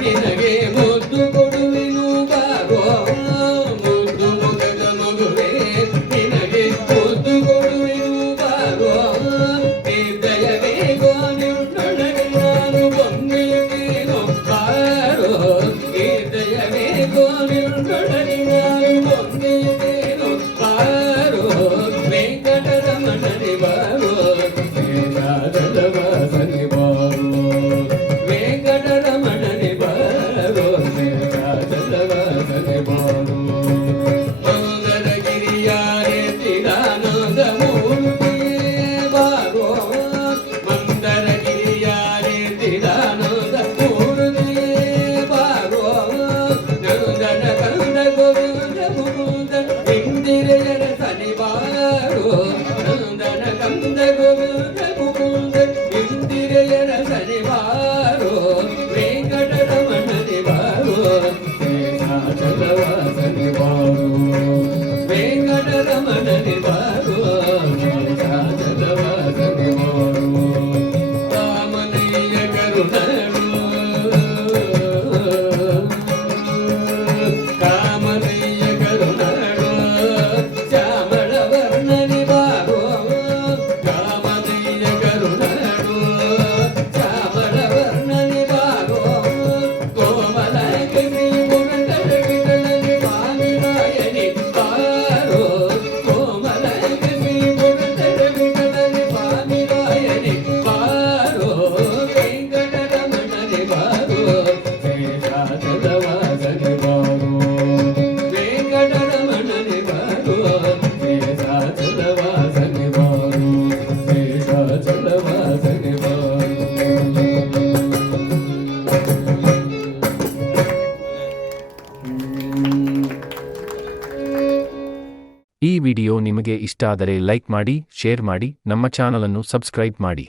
ತಿರುಗೇ ఇందిరయన శనివారు నందన కంద గోవింద ముకుంద ఇందిరయన శనివారు వెంకట రమణ దివారు శ్రీనాథలవ శనివారు వెంకట రమణ దివారు శ్రీనాథలవ శనివారు రామనయ్య కరుణ ಈ ವಿಡಿಯೋ ನಿಮಗೆ ಇಷ್ಟಾದರೆ ಲೈಕ್ ಮಾಡಿ ಶೇರ್ ಮಾಡಿ ನಮ್ಮ ಚಾನಲನ್ನು ಸಬ್ಸ್ಕ್ರೈಬ್ ಮಾಡಿ.